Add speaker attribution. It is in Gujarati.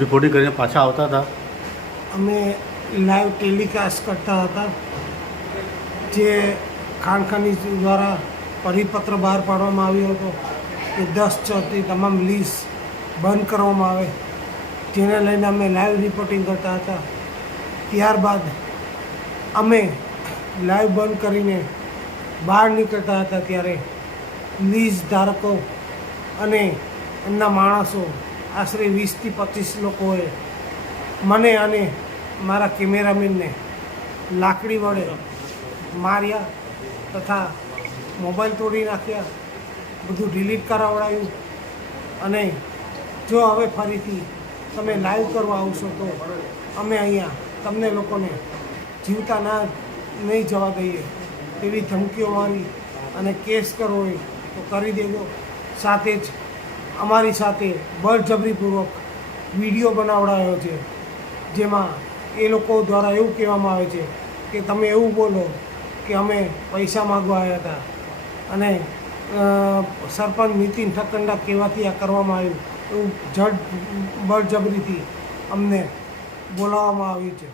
Speaker 1: રિપોર્ટિંગ કરીને પાછા આવતા હતા?
Speaker 2: અમે લાઈવ ટેલિકાસ્ટ કરતા હતા, જે ખાનખાની દ્વારા પરિપત્ર બહાર પાડવામાં આવ્યો હતો. કે દસ ચોથી તમામ લીઝ બંધ કરવામાં આવે, જેને લઈને અમે લાઈવ રિપોર્ટિંગ કરતા હતા. ત્યારબાદ અમે લાઈવ બંધ કરીને બહાર નીકળતા હતા ત્યારે લીઝ ધારકો અને એમના માણસો આશરે વીસથી પચીસ લોકોએ મને અને મારા કેમેરામેનને લાકડી વડે માર્યા તથા મોબાઈલ તોડી નાખ્યા, બધું ડિલીટ કરાવડાવ્યું અને જો હવે ફરીથી તમે લાઈવ કરવા આવશો તો અમે અહીંયા તમને લોકોને જીવતા ના નહીં જવા દઈએ એવી ધમકીઓ મારી અને કેસ કરવો હોય તો કરી દેજો. સાથે જ અમારી સાથે બળજબરીપૂર્વક વીડિયો બનાવડાયો છે, જેમાં એ લોકો દ્વારા એવું કહેવામાં આવે છે કે તમે એવું બોલો કે અમે પૈસા માગવા આવ્યા હતા. અને સરપંચ નીતિન ઠક્કંડા કહેવાથી આ કરવામાં આવ્યું. એવું જડ, બળજબરીથી અમને બોલાવવામાં આવ્યું છે.